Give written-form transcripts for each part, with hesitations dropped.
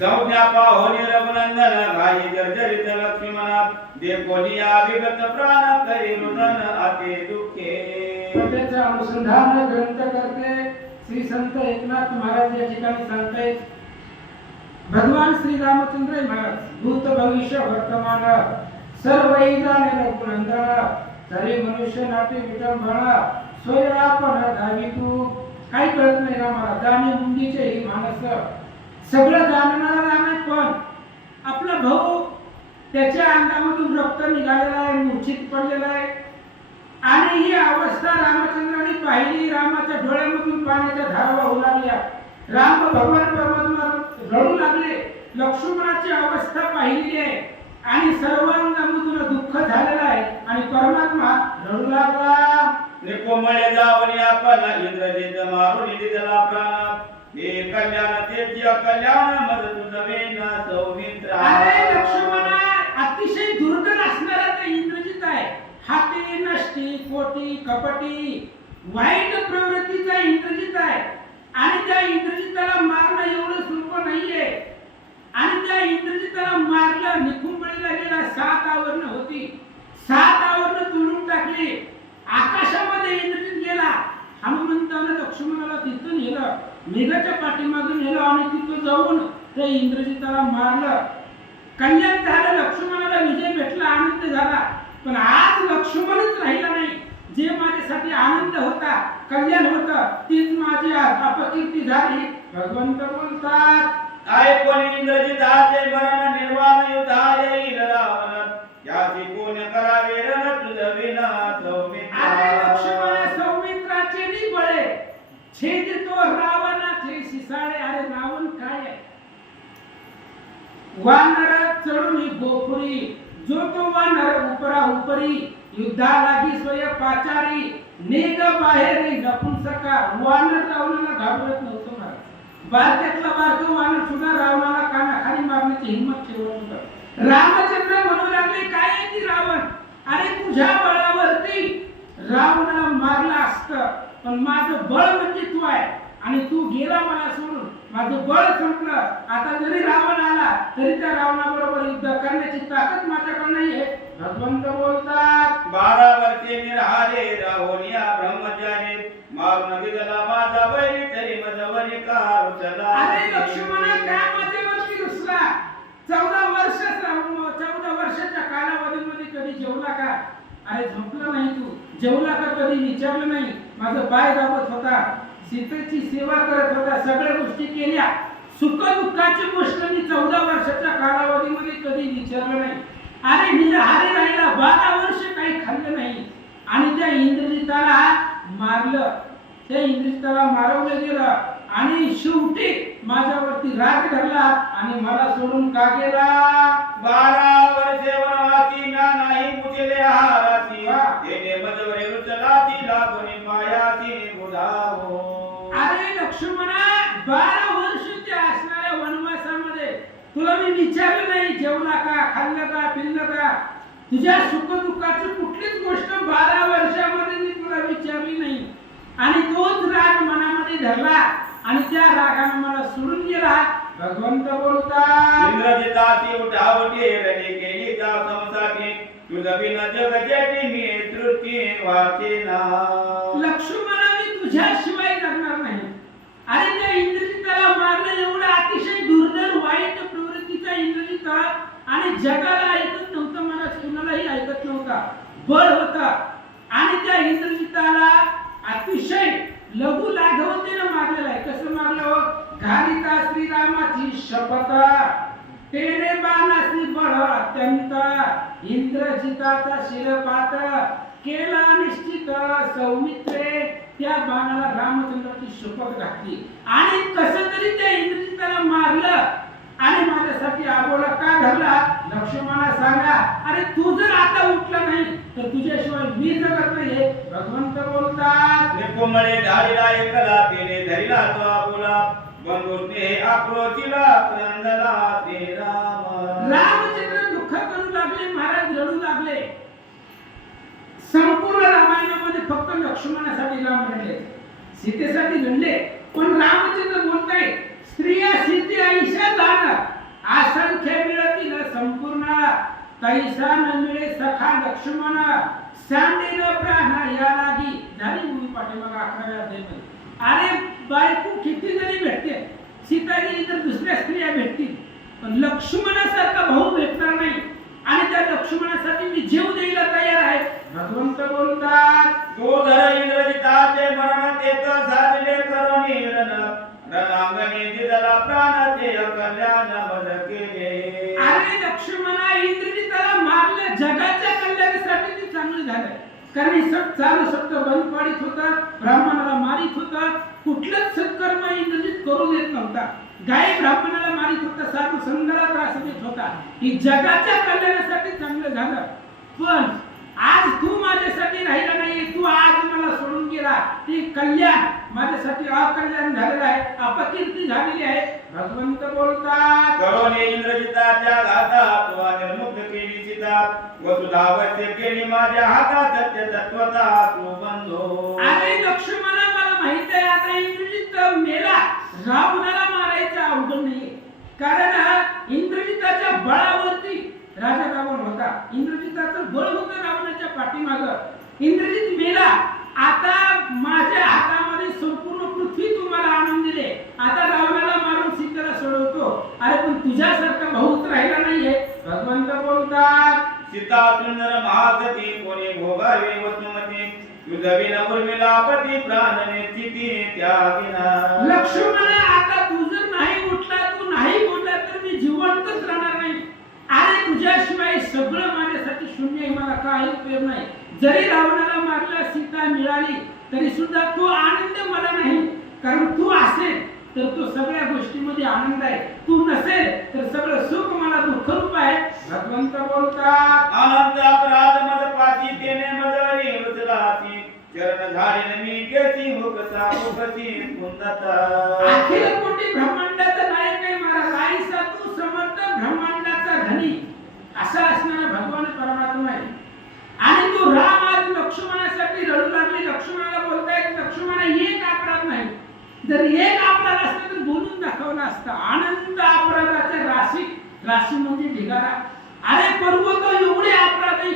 संज्ञा पाहोनी रघुनंदन घाई जर्जरित लक्ष्मणा देखोनी अभिगत प्राण करी रुदन अति दुखे। त्याचा अनुसंधान ग्रंथ करते श्री संत एकनाथ महाराज या ठिकाणी सांगतायत, भगवान श्री रामचंद्र महाराज भूत भविष्य वर्तमान सर्वही जाणे रघुनंदन तरी मनुष्य नाटे विटंबना स्वयरापण धावी तू। काही कळत नाही रामाला, जाणे मुंडीचे ही मानस सगळं जाणणारा राम आहे, पण आपला भाऊ त्याच्या अंगामधून रक्त निघालेला आहे, मूर्छित पडलेला आहे आणि ही अवस्था रामचंद्राने पाहिली। रामाच्या डोळ्यामधून पाण्याच्या धारा वाहू लागल्या, राम भगवान परमात्मा रडू लागले। लक्ष्मणाची अवस्था पाहिली आहे आणि सर्वांगामधून दुःख झालेलं आहे आणि परमात्मा रडू लागला। निकोमळे जावनी आपण इंद्रजित मारुनी दिला प्राण हे कल्याण तेजी कल्याण मद तुझवेना सौमित्र। अरे लक्ष्मणा, अतिशय दुर्धर असणारा ते इंद्रजित आहे, हाती नष्टी कोटी कपटी वाईट प्रवृत्तीचा इंद्रजित आहे आणि त्या इंद्रजिताला मारणं एवढं सोपं नाहीये। आणि त्या इंद्रजिताला मारलं, निकुंभळीला गेला, 7 आवरणं होती, 7 आवरणं तोडून टाकली, आकाशामध्ये इंद्रजित गेला। हनुमंताने लक्ष्मणाला तिथून नेलं, मेघाच्या पाठीमागून नेलं आणि तिथं जाऊन ते इंद्रजिताला मारलं। कल्याण झालं, लक्ष्मणाला विजय भेटला, आनंद झाला। पण आज लक्ष्मणच राहिला नाही, जे माझ्यासाठी आनंद होता, कल्याण होतं, तीच माझी आज अपकीर्ती झाली। भगवंत बोलतात, आय कोणी इंद्रजिताचे मरण निर्वाण युद्धा येईल रावण याची कोण करावे रण तुझविना सौमित्र। अरे लक्ष्मणा, सौमित्राचे निबळे छेद तो रावणाचे शिसाळे। अरे रावण काय आहे? वानर चढून गोपुरी, जो तो वानर उपरा उपरी युद्धा लागी स्वय पाचारी नेग बाहेर नपुंसका। वानर रावणाला घाबरत नव्हतं महाराज, बारक्यातला बारकं वानर सुद्धा रावणाला कानाखाली मारण्याची हिंमत ठेवत होतं। रामचंद्र म्हणू लागले, काय आहे ती रावण? अरे तुझ्या बळावरती रावणाला मारलं असतं, पण माझं बळ म्हणजे तू आहे आणि तू गेला मला सोडून, माझं बळ संपलं। आता जरी रावण आला तरी त्या रावणाबरोबर युद्ध करण्याची ताकद माझ्याकडे नाहीये। भगवंत बोलतात, 12 वर्षे निराहारे राहोनिया ब्रह्मचारी मारून दिला माझा वैरी तरी मजवरी का रुसला। अरे लक्ष्मणा, काय माझ्यावरती रुसला? 14 वर्षाच्या कालावधीमध्ये कधी जेवला का? अरे झोपला नाही तू, जेवला का कधी विचारलं नाही? माझं पाय दाबत होता, सीतेची सेवा करत होता, सगळ्या गोष्टी केल्या, सुख दुःखाची गोष्ट मी 14 वर्षाच्या कालावधीमध्ये कधी विचारलं नाही। अरे निराहारी राहिला, 12 वर्ष काही खाल्लं नाही आणि त्या इंद्रजिताला मारलं, त्या इंद्रजिताला मारवलं गेलं आणि शेवटी माझ्यावरती राग धरला आणि मला सोडून का गेला? 12 वर्षे वनवासी ना नाही मुझले आहाराती तेने मजवरी रुचलाती लागोनी पायाती बुधावो। अरे लक्ष्मणा, 12 वर्षाचे असणाऱ्या वनवासामध्ये तुला मी विचारलं नाही, जेवला का, खाल्लं का, पिल्लं का? तुझ्या सुख दुःखाची कुठलीच गोष्ट 12 वर्षामध्ये मी तुला विचारली नाही आणि तोच राग मनामध्ये धरला आणि त्या रागाने मला सोडून गेला। भगवंत बोलतात, इंद्रजिताची उठावटी रणी केली जा समसाठी तुझं बिना जग जेटी मी सृष्टी वाचेना। लक्ष्मणा, मी तुझ्याशिवाय जगणार नाही। अरे त्या इंद्रजिताला मारलं, एवढा अतिशय दुर्धर वाईट प्रवृत्तीचा इंद्रजित आणि जगाला ऐकत नव्हतं, मला कुणालाही ऐकत नव्हता, बळ होता आणि त्या इंद्रजिताला अतिशय लघु लाघवतेनं मारलेलं आहे। कसं मारलं? घालिता श्रीरामाची शपथ तेने बाणासी बळ अत्यंत इंद्रजिताचा शिरपात केला निश्चित सौमित्रे। त्या बाणाला रामचंद्राची शपथ घातली आणि कसं तरी त्या इंद्रजिताला मारलं आणि माझ्यासाठी आबोला का धरला? लक्ष्मणा सांगा, अरे तू जर आता उठला नाही तर तुझ्याशिवाय मी जगत नाही। भगवंत बोलतात, निकोमळे धाडीला एकला तेने धरिला तो आबोला बंधुने आक्रोशिला क्रंदला ते राम। रामचंद्र दुःख करू लागले, महाराज रडू लागले। संपूर्ण रामायणामध्ये फक्त लक्ष्मणासाठी राम रडले, सीतेसाठी रडले, पण रामचंद्र बोलताय स्त्रिया सीते आईशा जाणार तैसा न मिळे सखा लक्ष्मण सांडे न प्राण या लागी झाली मूवी पाठीमागे 11व्या अध्यायामध्ये. अरे बायको किती जरी भेटते, सीता गेली तर दुसऱ्या स्त्रिया भेटतील, पण लक्ष्मणासारखा भाऊ भेटणार नाही. आणि त्या लक्ष्मणासाठी मी जीव द्यायला तयार आहे. भगवंत बोलतात, तो धर इंद्रजिताचे मरण तेत साधले करुणी रणांगणी दिदला प्राण ते कल्याण मद केले. अरे लक्ष्मणा इंद्रजिताला मारलं जगाच्या कल्याणासाठी ते चांगलं झालं. कारण चालू शब्द बंद पाडित होता, ब्राह्मणाला मारित होता, कुठलंच सत्कर्म इंद्रजित करू देत नव्हता. गाय ब्राह्मणाला मारित होता, साधू संघाला त्रास देत होता. ही जगाच्या कल्याणासाठी चांगलं झालं. पण आज तू माझ्यासाठी राहिला नाही, तू आज मला सोडून गेला, ते कल्याण माझ्यासाठी अकल्याण झालेलं आहे, अपकीर्ती झालेली आहे. भगवंत बोलतात, करुणी इंद्रजिताच्या घातात वा निर्मुक्त केली सीता वसुधावस्य केली माझ्या हातात सत्य तत्वता तू बंधो. अरे लक्ष्मणा मला माहित आहे आता इंद्रजित मेला, रावणाला मारायचं अवघड नाहीये. कारण इंद्रजिताच्या बळावरती राजा रावण होता. इंद्रजिताचं बळ होतं रावणाच्या पाठीमागं. इंद्रजित मेला, आता माझ्या हातामध्ये संपूर्ण पृथ्वी तुम्हाला आणून दिले. आता रावणाला मारून सीतेला सोडवतो. अरे पण तुझ्यासारखा भाऊच राहिला नाहीये. भगवंत बोलतात, सीता सुंदर महासती कोणी भोगावे वसुमती तुझविन उर्मिला पती प्राण निश्चिती त्यागिना. लक्ष्मणा आता तू जर नाही उठला, तू नाही बोलला तर मी जिवंतच राहणार नाही. अरे तुझ्याशिवाय सगळं माझ्यासाठी शून्य आहे, मला काही उपयोग नाही. जरी रावणाला मारलं, सीता मिळाली तरी सुद्धा तो आनंद मला नाही. कारण तू असेल तर तो सगळ्या गोष्टीमध्ये आनंद आहे, तू नसेल तर सगळं सुख मला दुःख रूप आहे. भगवंत बोलतात, अनंत अपराध मद पाची तेने मदरी उचलासी चरण झाडे मी केसी हुकसा हुकसी कुंदता. अखिल कोटी ब्रह्मांडाचा नायक आहे महाराज, आईसा तू समर्थ ब्रह्मांडाचा धनी असा असणारा भगवान परमात्मा आहे. आणि तो राम आज लक्ष्मणासाठी रडू लागले. लक्ष्मणाला बोलतायत, लक्ष्मणा एक अपराध नाही, जर एक अपराध असता तर बोलून दाखवला असता. अनंत अपराधाच्या राशी, राशी म्हणजे ढिगारा. अरे पर्वत एवढे अपराध आहे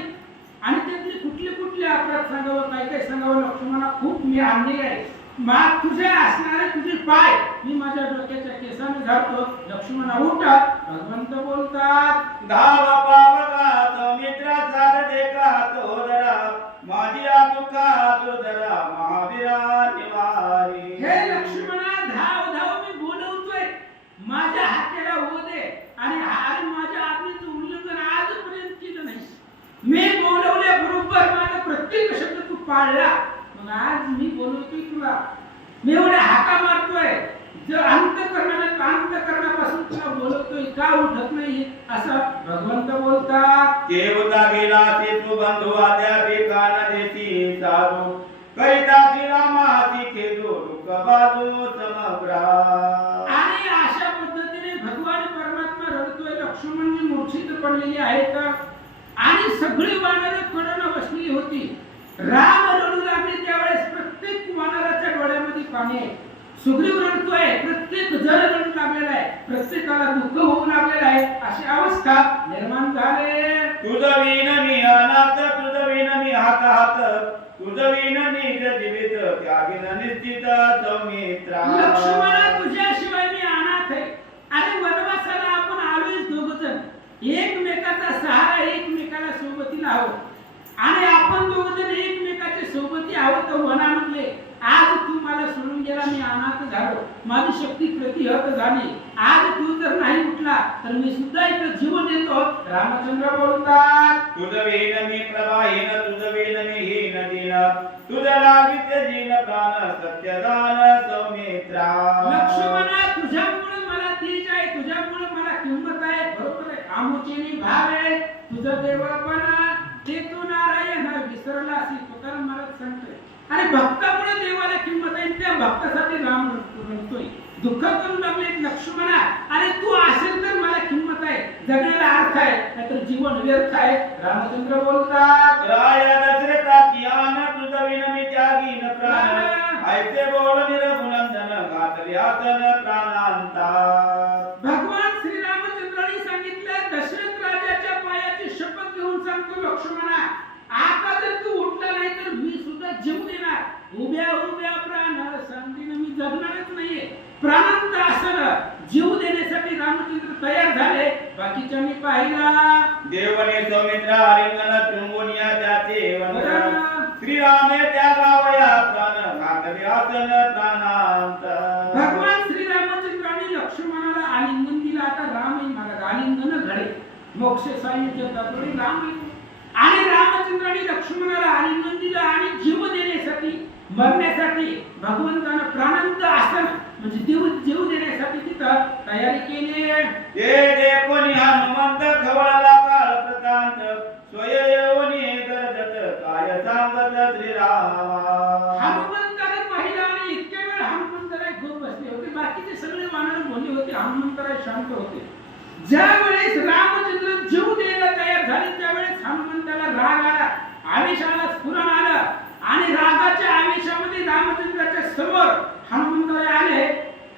आणि त्यातले कुठले कुठले अपराध सांगावं, काय काय सांगावं. लक्ष्मणा खूप मी अन्याय आहे, माग तुझे असणारे तुझे पाय मी माझ्या डोक्याच्या केसाने झाडतो. लक्ष्मणा उठा. भगवंत बोलतात, धावा पावका मित्रा साध देखा तोदरा माझी दुखा दुर्धरा महावीरा निवारी. हे लक्ष्मणा धाव धाव मी बोलवतोय, माझ्या हाकेला होऊ दे. आणि अरे माझ्या आज्ञेचं उल्लंघन आजपर्यंत केलं नाही. मी बोलवल्याबरोबर माझा प्रत्येक शब्द तू पाळला. मग आज मी बोलवतोय तुला, मी एवढ्या हाका मारतोय, जर अंतकरणापासून तुला बोलवतोय, का उठत नाही असं भगवंत बोलतात. देवता गेला ते तू बंधू आद्या बेकान देती साधू करिता श्रीरामाची खेदो दुःख बाजू समग्रा. आणि अशा पद्धतीने भगवान परमात्मा रडतोय. लक्ष्मणजी मूर्छित पडलेली आहेत आणि सगळी वानरं कडन बसलेली होती. राम रडू लागले त्यावेळेस प्रत्येक वानराच्या डोळ्यामध्ये पाणी आहे. सुग्रीव रडतोय, प्रत्येक जण रडू लागलेला आहे, प्रत्येकाला दुःख होऊ लागलेलं आहे. अशी अवस्था निर्माण झाले. तुझं विन मी अनाथ तुझं विन मी हात हात तुझं विन निज जीवित त्यागिन निश्चित सौमित्रा. लक्ष्मणा तुझ्याशिवाय मी अनाथ आहे. अरे वनवासाला आपण आलोय दोघ जण, एकमेकाचा सहारा, एकमेकाला सोबतीला आहोत. आणि आपण दोघ जण एकमेकाच्या सोबती आहोत वनामधले. आज तू मला सोडून गेला, मी अनाथ झालो, माझी शक्ती प्रतिहत झाली. आज तू जर नाही उठला तर मी सुद्धा इथं जीवन देतो. रामचंद्र बोलतात, तुझं विन मी प्रवाहीन तुझं विन मी हीन दिन तुझं लागिते जीन प्राण सत्यदान सौमित्रा. लक्ष्मणा तुझ्यामुळे मला तेज आहे, तुझ्यामुळे मला किंमत आहे. बरोबर आहे, आमुचेनी भाव आहे. तुझं देवपणा ते तू नारायण विसरला असेल, तुकाराम महाराज सांगतोय. आणि भक्तामुळे देवाला किंमत आहे, त्या भक्तासाठी राम रडतोय, दुःख करू लागले. लक्ष्मणा अरे तू असेल तर मला किंमत आहे, जगण्याला अर्थ आहे, नाहीतर जीवन व्यर्थ आहे. रामचंद्र बोलतात, राय दशरथा कियान तुझं विन मी त्यागीन प्राण ऐसे बोल निरगुणंदन घातली आसन प्राणांता. भगवान श्री रामचंद्रांनी सांगितलं, दशरथ राजाच्या पायाची शपथ बाकीच्या मी पाहिला. देवने सौमित्र आलिंगन चुंबुनिया त्याचे वंदन बरं. श्रीरामे त्या गावया प्राण घातले आसन प्राणांत भगवान श्री रामचंद्राने लक्ष्मणाला आलिंगन दिलं. आता राम महाराज आलिंगन घडे मोक्ष सायुज्य तत्वरी राम आहे. आणि रामचंद्राने लक्ष्मणाला आलिंगन दिलं आणि जीव देण्यासाठी मरण्यासाठी भगवंतानं प्राणांत आसन म्हणजे जीव देण्यासाठी तिथं तयारी केली. ते कोणी हनुमंत खवळला काळ प्रतांत स्वयंयोनी गरजत काय सांगत श्रीरामा. हनुमंताने पाहिलं आणि इतक्या वेळ हनुमंतराय खूप बसले होते. बाकीचे सगळे वानर बोलले होते, हनुमंतराय शांत होते. ज्या वेळेस रामचंद्र जीव द्यायला तयार झाले त्यावेळेस हनुमंताला राग आला, आवेशाला स्फुरण आलं आणि रागाच्या आवेशामध्ये रामचंद्राच्या समोर हनुमंतराय आले.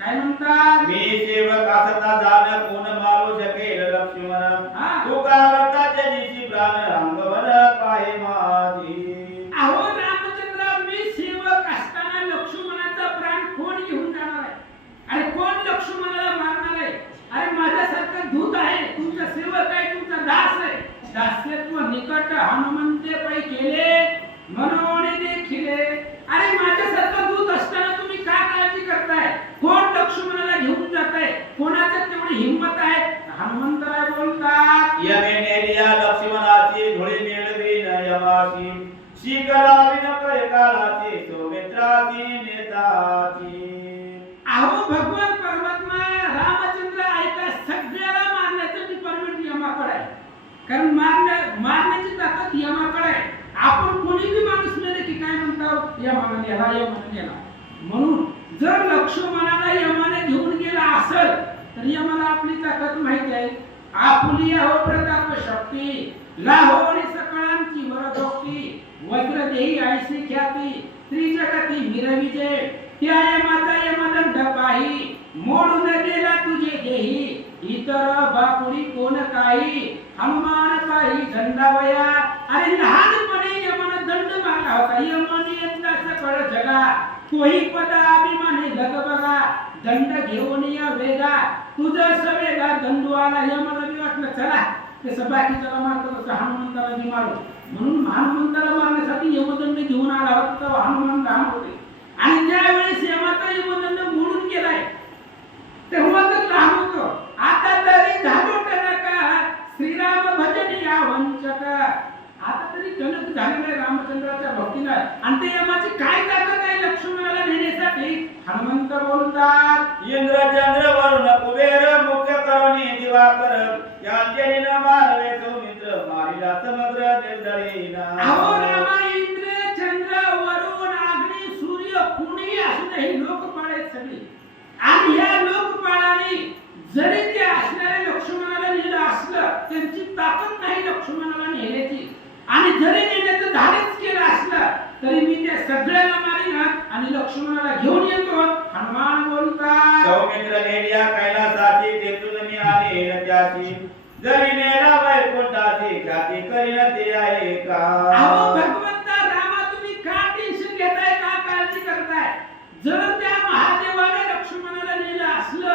काय म्हणतात? मी सेवक असता जाण कोण मारू शकेल लक्ष्मण हा. तू का रक्ताच्या दिशी प्राण अंगवर पाहे माझी. अहो रामचंद्र, मी सेवक असताना लक्ष्मणाचा प्राण कोण घेऊन जाणार आहे? अरे कोण लक्ष्मणाला मारणार आहे? अरे माझ्यासारखा दूत आहे, तुमचा सेवक आहे, तुमचा दास आहे. दास्यत्व निकट हनुमंते पै केले म्हणून देखिले. अरे माझ्यासारखा दूत असताना तुम्ही का काळजी करताय? कोण लक्ष्मणाला घेऊन जाताय? कोणाचं तेवढी हिंमत आहे? हनुमंतराय बोलतात, यमे नेलिया लक्ष्मणाची धुळी मेळवी नयमाशी शिकला विनपय काळाची सौमित्राची नेताची. अहो भगवान परमात्मा रामचंद्र ऐका, सगळ्याला मारण्याचं डिपार्टमेंट यमाकडे आहे. कारण मारण्याची ताकद यमाकडे आहे. आपण कोणी बी माणूस मेले की काय म्हणतो, यमाने नेला, यमाने नेला. म्हणून जर लक्ष्मणाला यमाने घेऊन गेला असेल तर यमाला आपली ताकद माहिती आहे. आपुली अहो प्रताप शक्ती लाहोरी सकळांची वरदोक्ती वज्र देही ऐसी ख्याती त्रिजगती मिरविजे. त्या यमाचा यमदंड पाही मोडून गेला तुझे देही. इतर बापुडी कोण काही हनुमान पाही दंडावया. अरे लहानपणी यमन दंड मारला होता. यमन यंदा सकळ जगा तोही पद अभिमाने लग बघा. दंड घेऊन या वेगा तुझं सवेगा दंडवाला. यमला मी वाटलं चला तसं बाकीच्याला मारतो तसं हनुमंताला मी मारू. म्हणून हनुमंताला मारण्यासाठी यमदंड घेऊन आला होता तेव्हा हनुमान लहान होते. आणि ज्यावेळेस यमाचा यमदंड मोडून गेलाय तेव्हा तर लहान होतो. आता तरी झालो टणका श्रीराम भजनी या वंचक. आता तरी टणक झालेला रामचंद्राच्या भक्तीला. आणि ते यमाची काय ताकद आहे लक्ष्मणाला नेण्यासाठी? हनुमंत बोलतात, इंद्र चंद्र वरुण कुबेर मुख्य करुणी दिवाकर यांचे न मारवे सौमित्र मारिला समुद्र निर्दळीना. अहो रामा, इंद्र चंद्र वरुण अग्नी सूर्य कुणी असू दे, हे लोकपाळ आहेत सगळी. आणि या लोकपाळाने जरी ते असणाऱ्या लक्ष्मणाला नेलं असलं त्यांची ताकद नाही लक्ष्मणाला नेण्याची. आणि जरी नेण्याचं धाडस केलं असलं तरी मी त्या सगळ्याला मारीन आणि लक्ष्मणाला घेऊन येतो. हनुमान बोलतात, सौमित्र नेलिया कैलासाची तेथून मी आले न त्याची जरी नेला वैकुंठाची ख्याती करीन ते आहे का. अहो भगवंता रामा, तुम्ही का टेन्शन घेताय, का काळजी करताय? जर त्या महादेवाने लक्ष्मणाला नेलं असलं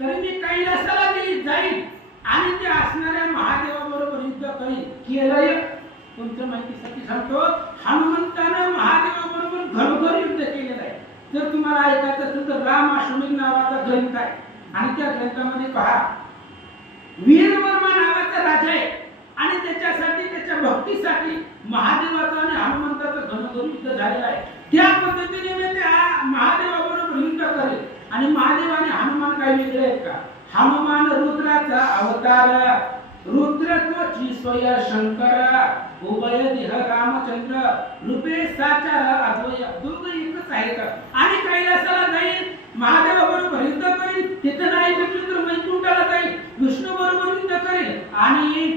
तरी मी कैलासाला जाईन आणि त्या असणाऱ्या महादेवाबरोबर युद्ध करीन. केलंय तुमच्या माहितीसाठी सांगतो, हनुमंतानं महादेवाबरोबर घरोघर युद्ध केलेलं आहे. जर तुम्हाला ऐकायचं असेल तर राम अश्वमेध नावाचा ग्रंथ आहे आणि त्या ग्रंथामध्ये पहा, वीरवर्मा नावाचा राजा आहे आणि त्याच्यासाठी त्याच्या भक्तीसाठी महादेवाचं आणि हनुमंताचं घरोघर युद्ध झालेलं आहे. त्या पद्धतीने मी त्या महादेवाबरोबर युद्ध करेल. आणि महादेव आणि हनुमान काही वेगळे आहेत का? हनुमान रुद्राचा अवतार, रुद्र तोची स्वय शंकर उभय देह रामचंद्र रूपे साचार अद्वय. दोघं एकच आहेत. आणि कैलासाला जाईल, महादेवाबरोबर युद्ध करेल. तिथं नाही भेटलं तर वैकुंठाला जाईल, विष्णू बरोबर युद्ध करेल. आणि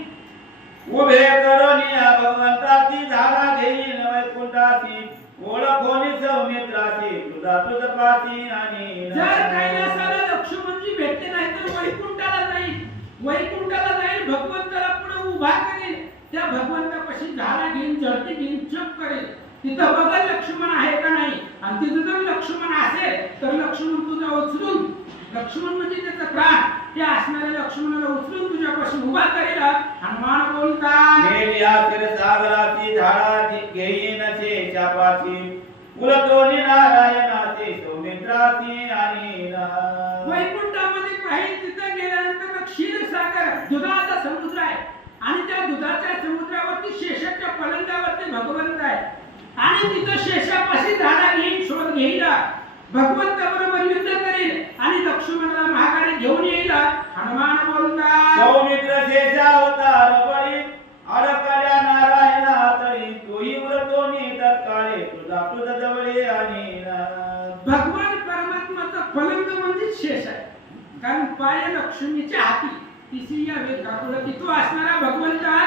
उभे करुनिया भगवंताची धारा घेईन वैकुंठाची ओळखोनी सौमित्राची तुझा तुझ पासी. आणि जर कैलासाला लक्ष्मणजी भेटले नाही तर वैकुंठाला जाईल. वैकुंठाला जाईल, भगवंताला पुढे उभा करेल. त्या भगवंतापाशी झाडा घेईन, जळती घेईन, चप करेल. तिथं बघा लक्ष्मण आहे का नाही. आणि आणि तिथं जर लक्ष्मण असेल तर लक्ष्मण तुझा उचलून, लक्ष्मण म्हणजे त्याचा प्राण, ते असणाऱ्या लक्ष्मणाला उचलून तुझ्यापाशी उभा करेल. हनुमान बोलतात मेलिया क्षीरसागराची झाडा घेईन शेषापाशी उलटोनी नारायणाचे सौमित्राची आणि वैकुंठामध्ये पाहिजे तिथं गेल्यानंतर क्षीरसागर दुधाचा समुद्र आहे आणि त्या दुधाच्या समुद्रावरती शेषाच्या पलंगावरती भगवंत आहे आणि तिथं शेषापाशी झाडा घेईन, शोध घेईल, भगवंताबरोबर युद्ध करेल आणि लक्ष्मणाला महागारी घेऊन येईल. हनुमान बोलतात सौमित्र शेषावतार बळी अडकल्या नारायणा तळी तोही उलटोनी तत्काळे तुझा जवळे आणि भगवान परमात्माचा पलंग म्हणजे शेष आहे, कारण पाय लक्ष्मीच्या हाती तिची या वेगापुढे तो असणारा भगवंता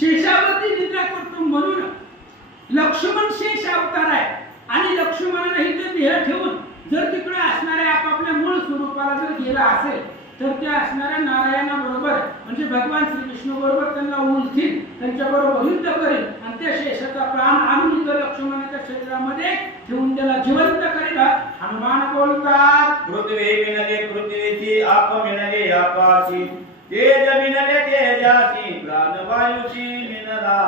शेषावरती निद्रा करतो. म्हणून लक्ष्मण शेष अवतार आहे आणि लक्ष्मणाला इथे देह ठेवून जर तिकडे असणाऱ्या आपापल्या मूळ स्वरूपाला जर गेला असेल तर त्या असणाऱ्या नारायणाबरोबर म्हणजे भगवान श्रीकृष्ण बरोबर त्यांना उलथील, त्यांच्याबरोबर युद्ध करेल आणि त्या शेषाचा प्राण आणून इथं लक्ष्मणाच्या शरीरामध्ये ठेवून त्याला जिवंत करेल. हनुमान बोलतात पृथ्वी मिनले पृथ्वीची आप मिनले आकाशी तेज मिनले तेजाशी प्राणवायूची मिनला.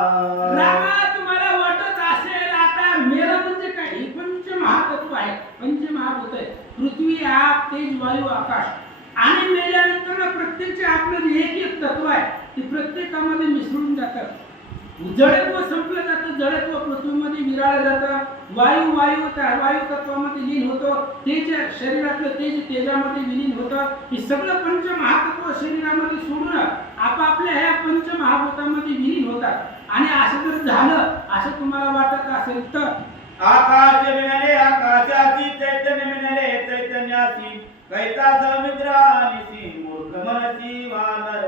रामा तुम्हाला वाटत असेल आता मेलं म्हणजे काय, ही पंचमहातत्व आहे, पंचमहाभूत आहे, पृथ्वी आप तेज वायू आकाश. आणि मेल्यानंतर प्रत्येकचे आपलं एक एक तत्व आहे ते प्रत्येकामध्ये मिसळून जातं. जडत्व संपलं जातं, जडत्व पृथ्वीमध्ये विराळलं जातं, वायू तत्वामध्ये लीन होतं, तेज शरीरातलं तेज तेजामध्ये विलीन होतं. हे सगळं पंचमहातत्व शरीरामध्ये सोडून आपापल्या ह्या पंचमहाभूतामध्ये विलीन होतात. आणि असं जर झालं असं तुम्हाला वाटत असेल तर आकाश मिनले आकाशाची चैतन्य मिनले चैतन्याची कैता समुद्र आणि मूर्ख मनसी वानर.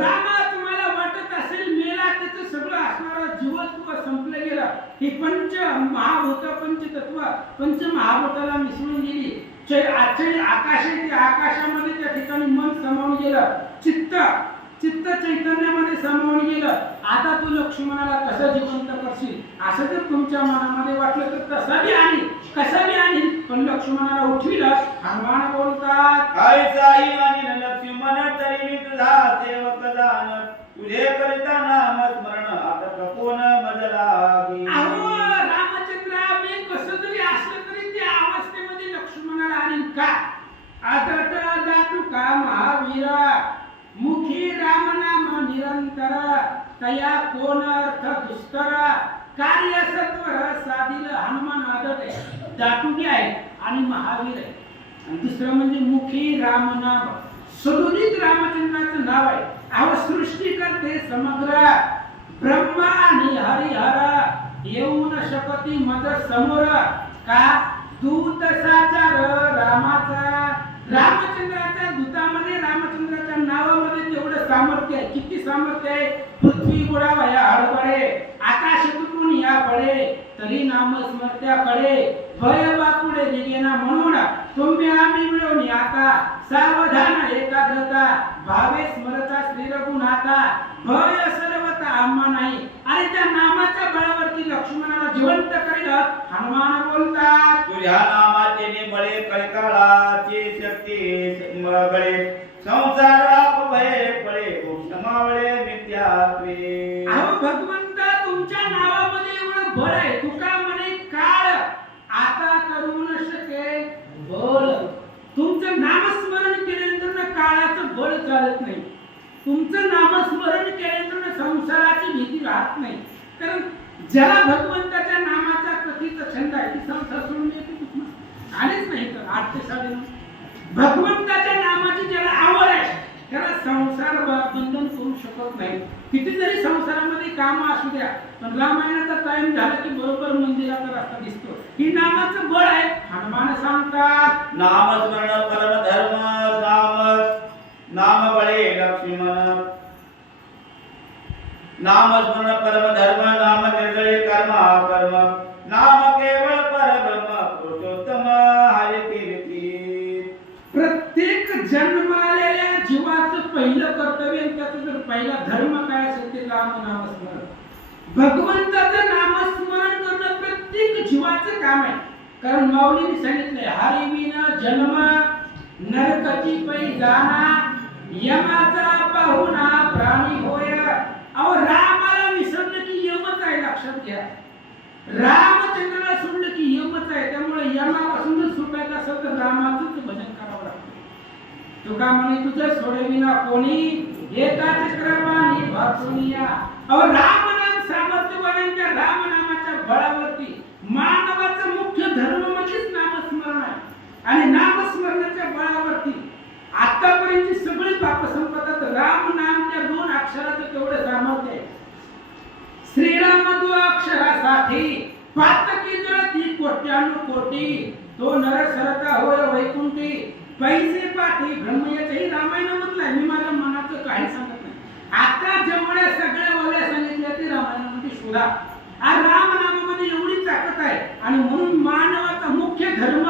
रामा तुम्हाला वाटत असेल मेला त्याचं सगळं असणारं जीवत्व संपलं गेलं, ही पंच महाभूत पंचतत्व पंचमहाभूताला मिसळून गेली. आकाश आहे त्या आकाशामध्ये त्या ठिकाणी मन सामावून गेलं, चित्त चैतन्यामध्ये सामावून गेलं. आता तू लक्ष्मणाला कसं जिवंत करशील असं जर तुमच्या मनामध्ये वाटलं तर तसा बी आणि कसा बी आणि पण लक्ष्मणाला उठविलं. हनुमान बोलतात ऐसाही आणि लक्ष्मण तरी मी तुझा सेवक जाण तुझे करिता नाम स्मरण आता कोण मज लागी. अहो रामचंद्र मी कसं जरी असलं तरी त्या अवस्थेमध्ये लक्ष्मणाला आणि का आदट दातु का महावीरा मुखी राम नाम निरंतर तया कोण अर्थ दुस्तर कार्य सत्वर साधिल. हनुमान आदत आहे, दाटुकी आहे आणि महावीर आहे. आणि दुसरं म्हणजे मुखी राम नाम, सदुदित रामचंद्राचं नाव आहे. अहो सृष्टी करते समग्र ब्रह्मा आणि हरिहर येऊ न शकती मज समोर का दूत साचार रामाचा. रामचंद्राच्या दूतामध्ये रामचंद्राच्या नावामध्ये तेवढं सामर्थ्य आहे. किती सामर्थ्य आहे, पृथ्वी बुडावया हडबडे आकाश तुटून या पडे तरी नाम स्मर्त्याकडे भय बापुडे दिगेना म्हणून तुम्ही आम्ही मिळवून आता सावधान एकाग्रता भावे स्मरता श्री रघुनाथा भय सर्वता आम्हा नाही. आणि त्या नामाच्या बळावरती लक्ष्मणाला जिवंत करेल. हनुमान बोलतात तुझ्या नामाचे बळे कळकाळाची शक्ती बळे संसार अपभये पळे क्षमावळे मिथ्यात्वे. अहो भगवंता तुमच्या नावामध्ये एवढं बळ आहे. तुका म्हणे काळ आता करू न शके बळ. तुमचं नामस्मरण केल्यानंतर ना काळाचं बळ चालत नाही. तुमचं नामस्मरण केल्यानंतर संसाराची भीती राहत नाही. कारण ज्याला भगवंताच्या नामाचा कथित छंद आहे ती संसार सोडून येते आलेच नाही. तर 8 ते 9:30 भगवंताच्या नामाची ज्याला आवड आहे त्याला संसार बंधन करू शकत नाही. किती जरी संसारामध्ये काम असू द्या पण रामायणाचा टाइम झाला की बरोबर मंदिराचा रस्ता दिसतो. ही नामाचं बळ आहे. हनुमान सांगतात नामस्मरण परम धर्म नाम बळे लक्ष्मण. नामस्मरण परम धर्म नाम निर्दळे कर्म कर्म नाम केवळ परब्रह्म पुरुषोत्तम हरी कीर्ती. प्रत्येक जन्मालेल्या जीवाचं पहिलं कर्तव्य आणि त्याचं जर पहिला धर्म काय असेल ते नामस्मरण. भगवंताचं नामस्मरण करणं प्रत्येक जीवाचं काम आहे. कारण माऊलीने सांगितलंय हरिविना जन्म नरकची पै जाना यमाचा पाहुणा प्राणी होय. अहो रामाला विसरलं की यमच आहे, लक्षात घ्या. रामचंद्राला सोडलं की यमच आहे. त्यामुळे यमापासून सुटायचं असेल तर रामाचंच भजन करावं लागतं. तुका म्हणे तुझं सोडविना कोणी एका चक्रवाणी भासुनिया. अहो रामनाम सामर्थ्यवानांच्या रामनामाच्या बळावरती मानवाचा मुख्य धर्म म्हणजेच नामस्मरण आहे. आणि नामस्मरणाच्या बळावरती आतापर्यंतची सगळी पाप संपतात. राम नामच्या 2 अक्षराचं तेवढं सामर्थ्य आहे. श्रीराम 2 अक्षरासाठी पातकी जळती कोट्यानु कोटी, तो नर सरता होय वैकुंठी. पैसे पाठी ब्रह्मयाचंही रामायण म्हटलंय. मी माझ्या मनाचं काही सांगत नाही. आता जेवढ्या सगळ्या ओल्या सांगितल्या ते रामायणामध्ये शोधा. आज रामनामामध्ये एवढी ताकद आहे आणि म्हणून मानवाचा मुख्य धर्म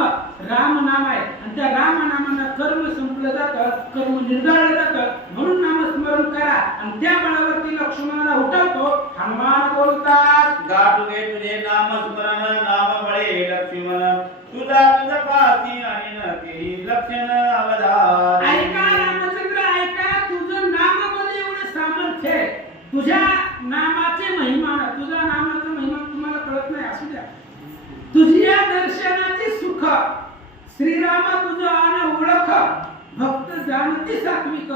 रामनाम आहे. आणि त्या रामनामानं कर्म संपलं जातं, कर्म निर्धारलं जातं. म्हणून नामस्मरण करा. आणि त्या बळावरती लक्ष्मणाला उठवतो. हनुमान बोलतात गाठू घे तुझे नामस्मरण नाम बळे लक्ष्मण, तुझा तुझ पासी आणि न केली लक्षण अवधान. ऐका रामचंद्र ऐका, तुझं नामामध्ये एवढं सामर्थ्य आहे. तुझ्या नामाचे महिमा, तुझ्या नामाचा महिमा तुम्हाला कळत नाही असू द्या. तुझ्या दर्शनाचे सुख श्रीरामा तुझं आन ओळख, भक्त जाणती सात्विक,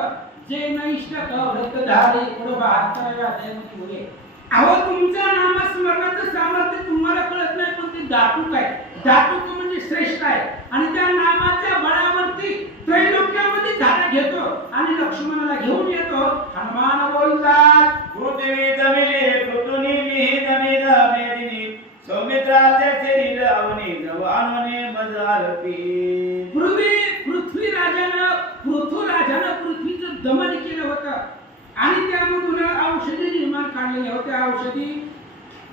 जे नैष्ठ व्रत धारे पुढे 72व्या अध्यायामध्ये होते. अहो तुमच्या नामस्मरणाचं सामर्थ्य तुम्हाला कळत नाही, पण ते दाटूक आहे. दाटूक म्हणजे श्रेष्ठ आहे. आणि त्या नामाच्या बळावरती त्रैलोक्यामध्ये झाडा घेतो आणि लक्ष्मणाला घेऊन येतो. हनुमान बोलतात पृथ्वी जमिले पृथुनी मिही जमीन मेदिनी, सौमित्राच्या शरीर अवनी जवानने मजारती. पृथ्वी राजानं पृथ्वीचं दमन केलं होतं आणि त्यामधून औषधी निर्माण काढलेल्या होत्या, औषधी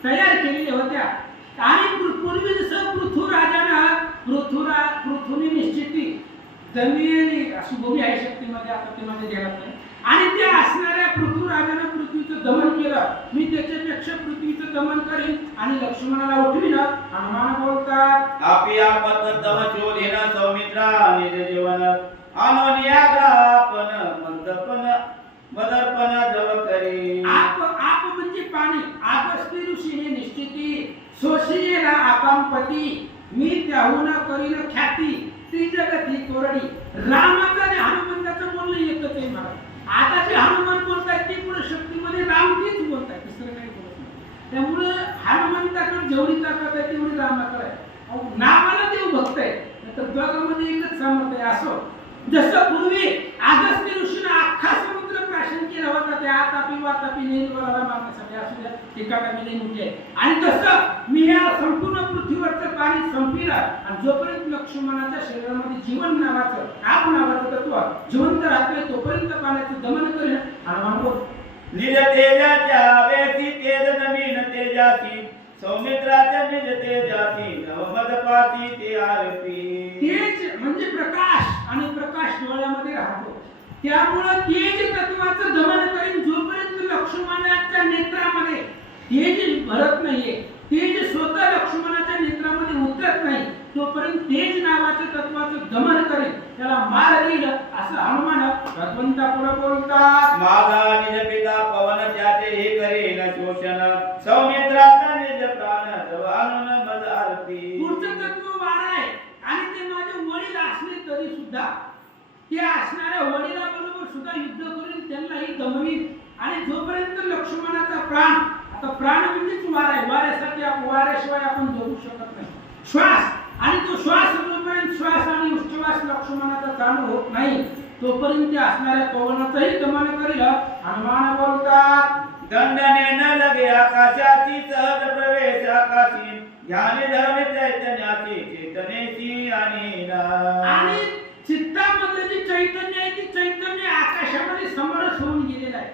तयार केलेल्या होत्या. आणि पूर्वी जसं पृथ्वीने निश्चिती जमिनी अशी भूमी आहे शक्तीमध्ये, आता ते मध्ये देणार नाही. आणि त्या असणाऱ्या पृथ्वीराजानं पृथ्वीचं दमन केलं. मी त्याच्यापेक्षा पृथ्वीचं दमन करीन आणि लक्ष्मणाला उठविन. हनुमान बोलतात आपी आपत तव शोधेन सौमित्रा निज जीवन, अनोन्याग्रापन मंदपन मदर्पण जव करी. आप म्हणजे पाणी. आपस्ती ऋषीने निश्चिती सोशियेला आपांपती, मी त्याहून करीन ख्याती, त्रिजगती कोरडी. रामाचं आणि हनुमंताचं बोलणं एकच आहे मला. आता जे हनुमान बोलतात ते पुढे शक्तीमध्ये राम तेच बोलतात, दुसरं काही बोलत नाही. त्यामुळे हनुमंताकडे जेवढी ताकद आहे तेवढी रामाकडे आहे. नावाला देव भक्त आहे, तर जगामध्ये एकच सामर्थ्य आहे. असो जसं पूर्वी अगस्त्य ऋषीने अख्खा समुद्र प्राशन केला होता, त्या आतापी वातापी नेलवराला मारण्यासाठी असू द्या ठिकाणी मोठे. आणि तसं मी या संपूर्ण पृथ्वीवरचं पाणी संपविलं. आणि जोपर्यंत लक्ष्मणाच्या शरीरामध्ये जीवन नावाचं आप नावाचं तत्व जिवंत राहते तोपर्यंत पाण्याचं दमन करेन. हनुमान बोल निज तेजाच्या वेसी तेज जमीन तेजासी, सौमित्राच्या निज तेजासी नवमदपासी ते आरती. तेज म्हणजे प्रकाश आणि प्रकाश डोळ्यामध्ये राहतो. त्यामुळे तेज तत्वाचं दमन करीन. जोपर्यंत लक्ष्मणाच्या नेत्रामध्ये तेज भरत नाहीये, तेज स्वतः लक्ष्मणाच्या नेत्रामध्ये उतरत नाही, तोपर्यंत तेज नावाच्या तत्वाचं दमन करेन, त्याला मार देईल. असं हनुमान भगवंता पुढे बोलतात. माझा निज पिता पवन त्याचे हे करेन शोषण, सौमित्राचा निज प्राण जवान मज आरती. पुढचं तत्व वार आहे. आणि ते माझे वडील असले तरी सुद्धा ते असणाऱ्या वडिलाबरोबर सुद्धा युद्ध करून त्यांनाही दमवीन. आणि जोपर्यंत लक्ष्मणाचा प्राण, आता प्राण म्हणजेच वार आहे. वाऱ्याशिवाय आपण जगू शकत नाही. श्वास, आणि तो श्वास जोपर्यंत श्वास आणि उच्छ्वास लक्ष्मणाचा चालू होत नाही तोपर्यंत ते असणाऱ्या पवनाचंही दमन करील. हनुमान बोलतात दंडने न लगे आकाशाची सहज प्रवेश आकाशी, ध्याने धर्मे चैतन्याची चेतनेची आणि चित्तामधलं जे चैतन्य आहे ते चैतन्य आकाशामध्ये समरस होऊन गेलेलं आहे.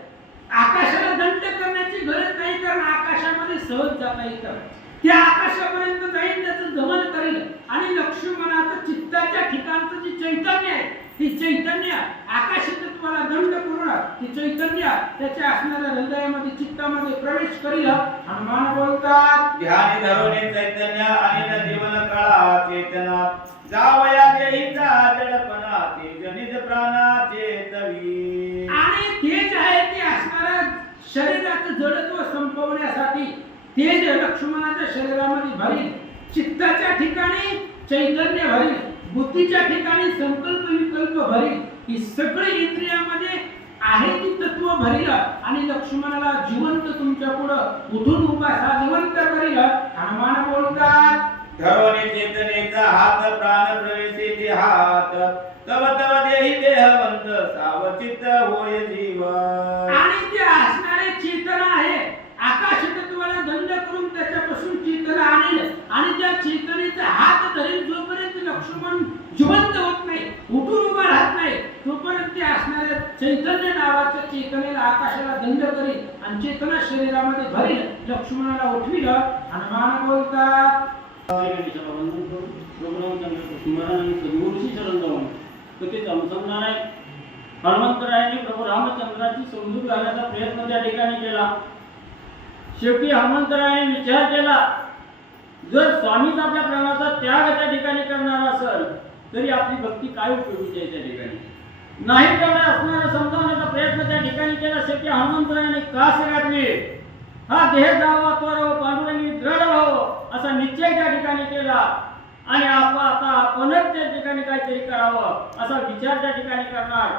आकाशाला दंड करण्याची गरज नाही, कारण आकाशामध्ये सहज जाता येतं. त्या आकाशापर्यंत जाईल, त्याचं दमन करेल. आणि लक्ष्मणाचं चित्ताच्या ठिकाणचं जे चैतन्य आहे ते चैतन्य आकाश तत्वाला दंड करून ती चैतन्य त्याच्या असणाऱ्या हृदयामध्ये चित्तामध्ये प्रवेश करील. हनुमान बोलतात ध्यानी धरोनी चैतन्य आणि जीवन काळा चेतना जावया देईचा जडपणा तेज निज प्राणा चेतवी. आणि तेज आहे ते असणाऱ्या शरीराचं जडत्व संपवण्यासाठी तेज लक्ष्मणाच्या शरीरामध्ये भरील. चित्ताच्या ठिकाणी चैतन्य भरील, बुद्धीच्या ठिकाणी संकल्प विकल्प भरील. ही सगळी इंद्रियामध्ये आहे ती तत्व भरील आणि लक्ष्मणाला जिवंत तुमच्या पुढं उठून उभा जिवंत करील. हनुमान बोलतात धरोनी चेतनेचा हात प्राण प्रवेशी हात तव तव देही देहवंत सावचित होय जीवन. आणि ते असणारे चेतना आहे आकाश तत्वाला दंड करून त्याच्यापासून चेतना आणेल आणि त्या चेतनेचा हात धरेल. जोपर्यंत लक्ष्मण जिवंत होत नाही, उठून उभा राहत नाही, तोपर्यंत ते असणाऱ्या चैतन्य नावाच्या चेतनेला आकाशाला दंड करील आणि चेतना शरीरामध्ये भरील. लक्ष्मणाला उठविल. हनुमान बोलतात हनुमंतरायांनी प्रभू रामचंद्राची समजूत घालण्याचा प्रयत्न त्या ठिकाणी केला. शेवटी हनुमंतरायाने विचार केला, जर स्वामीच आपल्या प्राणाचा त्याग त्या ठिकाणी करणार असेल तरी आपली भक्ती काय उपयोगीची आहे त्या ठिकाणी. नाही तेवढा असणारा समजावण्याचा प्रयत्न त्या ठिकाणी केला. शेवटी हनुमंतरायाने कास घातली, हा देह जावा त्वरो पांडुरंगी दृढ व्हावं असा निश्चय त्या ठिकाणी केला आणि आता आपणच त्या ठिकाणी काहीतरी करावं असा विचार त्या ठिकाणी करणार,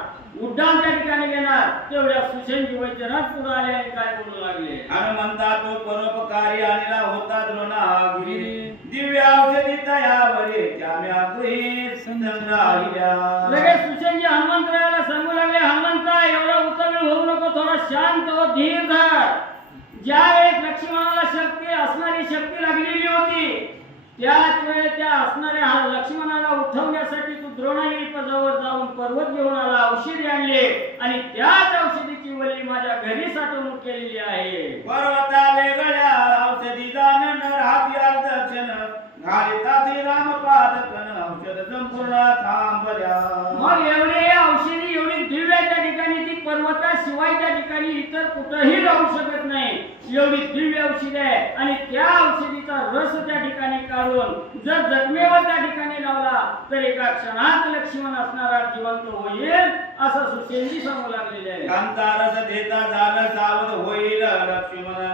उड्डाण त्या ठिकाणी घेणार. तेवढ्या सुशेनजी वैद्यनाथ पुढे आले आणि काय बोलू लागले. हनुमंता तो परोपकारी आणला होता द्रोणागिरी दिव्य औषधी तयावरे त्याम्या तुही संग्राहिल्या. लगेच सुशेनजी हनुमंतरायाला सांगू लागले, हनुमंता एवढा उतावीळ होऊ नको, थोडा शांत हो, धीर धर. ज्यावेळेस लक्ष्मणाला असणारी शक्ती लागलेली होती त्याच वेळेस त्या असणाऱ्या लक्ष्मणाला उठवण्यासाठी तू द्रोणागिरी जवळ जाऊन पर्वत घेऊन आला, औषधी आणले आणि त्याच औषधीची वल्ली माझ्या घरी साठवणूक केलेली आहे. पर्वता वेगळ्या औषधी जाणन राहती अर्धक्षण घालिताची रामपादकन औषध संपूर्ण थांबल्या. मग एवढी औषधी एवढी दिव्य त्या ठिकाणी ती पर्वताशिवाय त्या ठिकाणी इतर कुठेही राहू शकत नाही. एवढी दिव्य औषध आहे आणि त्या औषधीचा रस त्या ठिकाणी काढून जर जखमेवर त्या ठिकाणी लावला तर एका क्षणात लक्ष्मण असणारा जिवंत होईल असं सुशेनजी सांगू लागलेले आहे. कांता रस देता झालं सावध होईल लक्ष्मण